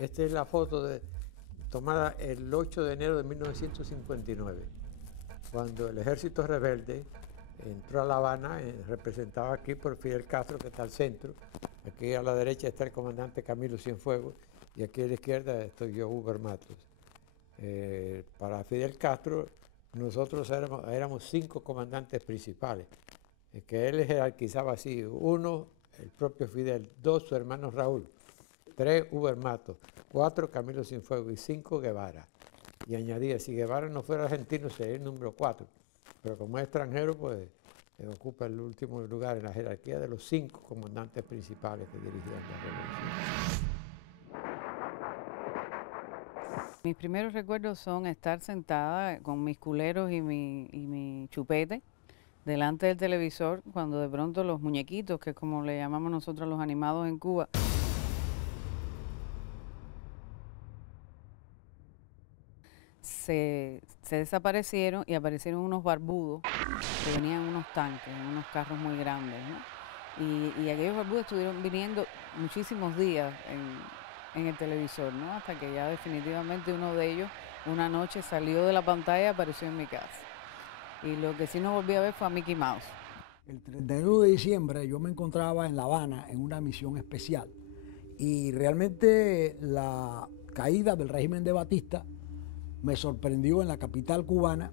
Esta es la foto tomada el 8 de enero de 1959, cuando el ejército rebelde entró a La Habana, representado aquí por Fidel Castro, que está al centro. Aquí a la derecha está el comandante Camilo Cienfuegos y aquí a la izquierda estoy yo, Hugo Matos. Para Fidel Castro, nosotros éramos 5 comandantes principales, que él jerarquizaba así: 1, el propio Fidel; 2, su hermano Raúl; 3, Hugo Matos; 4, Camilo Cienfuegos; y 5, Guevara. Y añadía, si Guevara no fuera argentino, sería el número 4. Pero como es extranjero, pues ocupa el último lugar en la jerarquía de los 5 comandantes principales que dirigían la revolución. Mis primeros recuerdos son estar sentada con mis culeros y mi chupete delante del televisor, cuando de pronto los muñequitos, que es como le llamamos nosotros los animados en Cuba, se desaparecieron y aparecieron unos barbudos que venían en unos tanques, en unos carros muy grandes, ¿no? Y aquellos barbudos estuvieron viniendo muchísimos días en el televisor, ¿no? Hasta que ya definitivamente uno de ellos una noche salió de la pantalla y apareció en mi casa. Y lo que sí no volví a ver fue a Mickey Mouse. El 31 de diciembre yo me encontraba en La Habana en una misión especial y realmente la caída del régimen de Batista me sorprendió en la capital cubana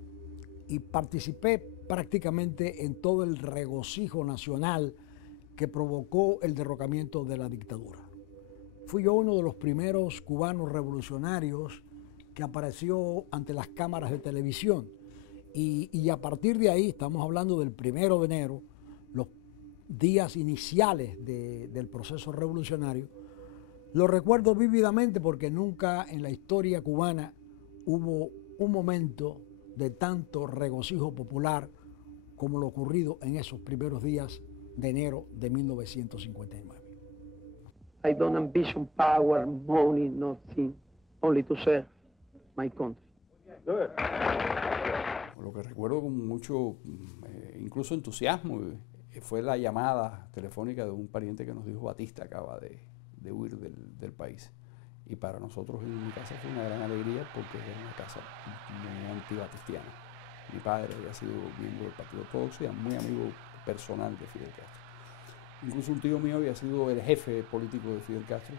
y participé prácticamente en todo el regocijo nacional que provocó el derrocamiento de la dictadura. Fui yo uno de los primeros cubanos revolucionarios que apareció ante las cámaras de televisión y a partir de ahí, estamos hablando del 1 de enero, los días iniciales del proceso revolucionario, lo recuerdo vívidamente porque nunca en la historia cubana hubo un momento de tanto regocijo popular como lo ocurrido en esos primeros días de enero de 1959. I don't ambition power, money, nothing, only to serve my country. Lo que recuerdo con mucho, incluso entusiasmo, fue la llamada telefónica de un pariente que nos dijo: Batista acaba de huir del país. Y para nosotros en mi casa fue una gran alegría porque era una casa muy antibatistiana. Mi padre había sido miembro del Partido Ortodoxo y muy amigo personal de Fidel Castro. Incluso un tío mío había sido el jefe político de Fidel Castro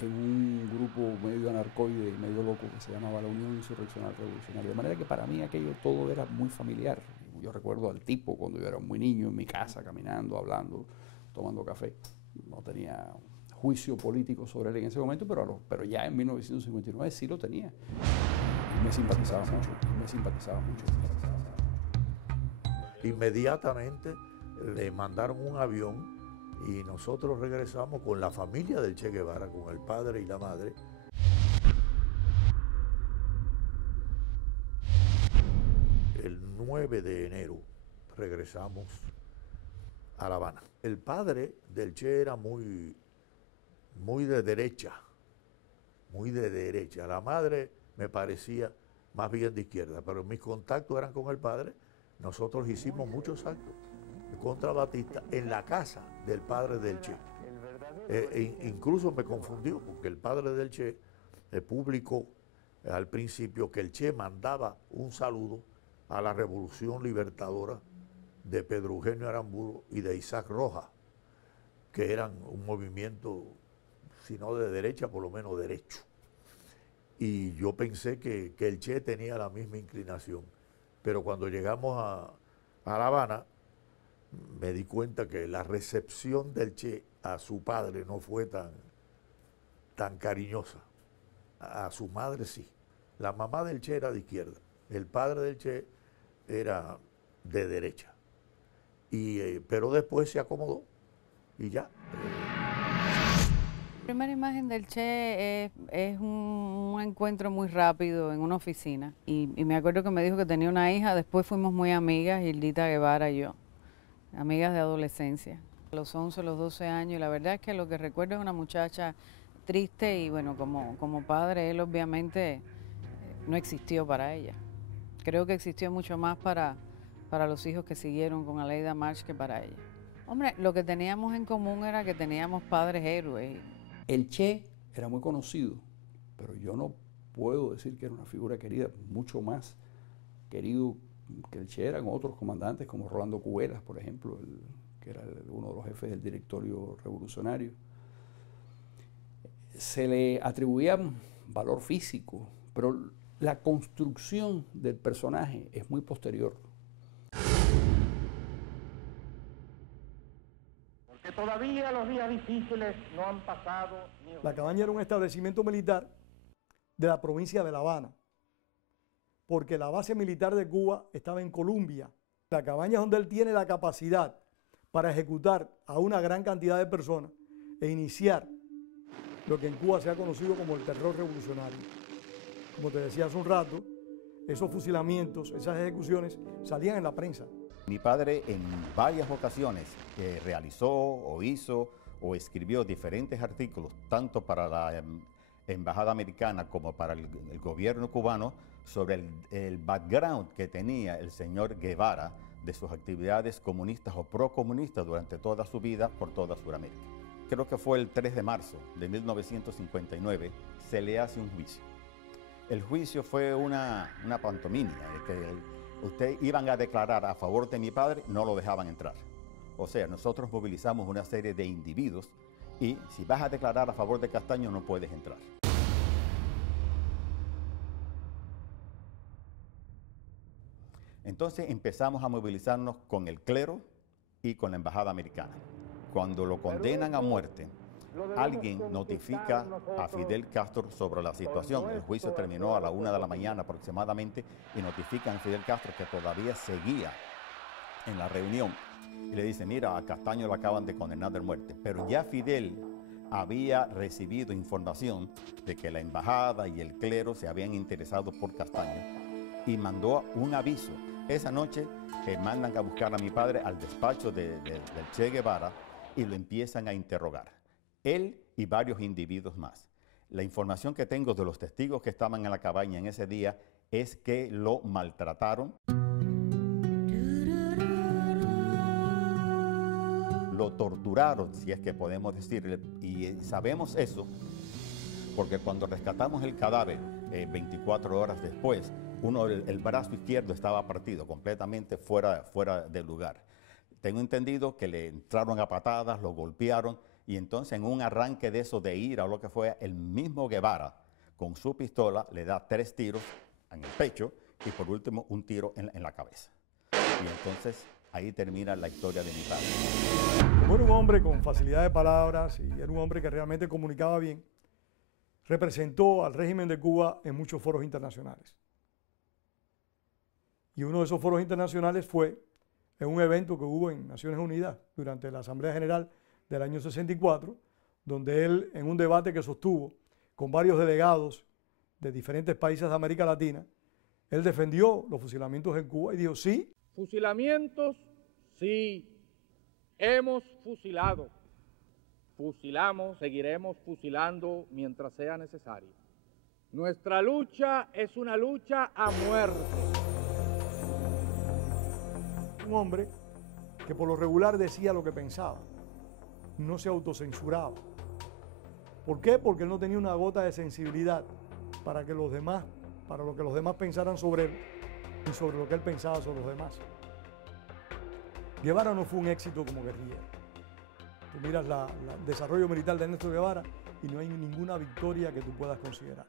en un grupo medio anarcoide y medio loco que se llamaba la Unión Insurreccional Revolucionaria. De manera que para mí aquello todo era muy familiar. Yo recuerdo al tipo cuando yo era muy niño en mi casa, caminando, hablando, tomando café. No tenía juicio político sobre él en ese momento, pero ya en 1959 sí lo tenía. Y me simpatizaba mucho, Inmediatamente le mandaron un avión y nosotros regresamos con la familia del Che Guevara, con el padre y la madre. El 9 de enero regresamos a La Habana. El padre del Che era muy de derecha, La madre me parecía más bien de izquierda, pero mis contactos eran con el padre. Nosotros hicimos muchos actos contra Batista en la casa del padre del Che. Incluso me confundió porque el padre del Che publicó al principio que el Che mandaba un saludo a la Revolución Libertadora de Pedro Eugenio Aramburu y de Isaac Rojas, que eran un movimiento, si no de derecha, por lo menos derecho. Y yo pensé que el Che tenía la misma inclinación. Pero cuando llegamos a La Habana, me di cuenta que la recepción del Che a su padre no fue tan cariñosa. A su madre sí. La mamá del Che era de izquierda. El padre del Che era de derecha. Pero después se acomodó y ya. La primera imagen del Che es un encuentro muy rápido en una oficina. Y me acuerdo que me dijo que tenía una hija. Después fuimos muy amigas, Hildita Guevara y yo. Amigas de adolescencia. A los 11, los 12 años. Y la verdad es que lo que recuerdo es una muchacha triste y bueno, como padre, él obviamente no existió para ella. Creo que existió mucho más para los hijos que siguieron con Aleida March que para ella. Hombre, lo que teníamos en común era que teníamos padres héroes. El Che era muy conocido pero yo no puedo decir que era una figura querida, mucho más querido que el Che eran otros comandantes como Rolando Cubelas, por ejemplo, que era uno de los jefes del directorio revolucionario. Se le atribuía valor físico, pero la construcción del personaje es muy posterior. Porque todavía los días difíciles no han pasado. La cabaña era un establecimiento militar de la provincia de La Habana, porque la base militar de Cuba estaba en Colombia. La cabaña es donde él tiene la capacidad para ejecutar a una gran cantidad de personas e iniciar lo que en Cuba se ha conocido como el terror revolucionario. Como te decía hace un rato, esos fusilamientos, esas ejecuciones salían en la prensa. Mi padre en varias ocasiones realizó o hizo o escribió diferentes artículos, tanto para la Embajada Americana como para el gobierno cubano, sobre el background que tenía el señor Guevara de sus actividades comunistas o procomunistas durante toda su vida por toda Sudamérica. Creo que fue el 3 de marzo de 1959, se le hace un juicio. El juicio fue una pantomima, que ustedes iban a declarar a favor de mi padre, no lo dejaban entrar. O sea, nosotros movilizamos una serie de individuos y si vas a declarar a favor de Castaño no puedes entrar. Entonces empezamos a movilizarnos con el clero y con la Embajada Americana. Cuando lo condenan a muerte, alguien notifica a Fidel Castro sobre la situación. El juicio terminó a la 1 de la mañana aproximadamente y notifican a Fidel Castro que todavía seguía en la reunión. Y le dice, mira, a Castaño lo acaban de condenar de muerte. Pero ya Fidel había recibido información de que la embajada y el clero se habían interesado por Castaño y mandó un aviso. Esa noche mandan a buscar a mi padre al despacho del Che Guevara y lo empiezan a interrogar. Él y varios individuos más. La información que tengo de los testigos que estaban en la cabaña en ese día es que lo maltrataron, lo torturaron, si es que podemos decir, y sabemos eso porque cuando rescatamos el cadáver 24 horas después, el brazo izquierdo estaba partido, completamente fuera del lugar. Tengo entendido que le entraron a patadas, lo golpearon, y entonces en un arranque de eso de ira o lo que fue, el mismo Guevara con su pistola le da 3 tiros en el pecho y por último un tiro en la cabeza. Y entonces ahí termina la historia de mi padre. Como era un hombre con facilidad de palabras y era un hombre que realmente comunicaba bien, representó al régimen de Cuba en muchos foros internacionales. Y uno de esos foros internacionales fue en un evento que hubo en Naciones Unidas durante la Asamblea General del año 64, donde él, en un debate que sostuvo con varios delegados de diferentes países de América Latina, él defendió los fusilamientos en Cuba y dijo, sí. Fusilamientos, sí. Hemos fusilado. Fusilamos, seguiremos fusilando mientras sea necesario. Nuestra lucha es una lucha a muerte. Un hombre que por lo regular decía lo que pensaba, no se autocensuraba. ¿Por qué? Porque él no tenía una gota de sensibilidad para lo que los demás pensaran sobre él y sobre lo que él pensaba sobre los demás. Guevara no fue un éxito como guerrillero. Tú miras el desarrollo militar de Ernesto Guevara y no hay ninguna victoria que tú puedas considerar.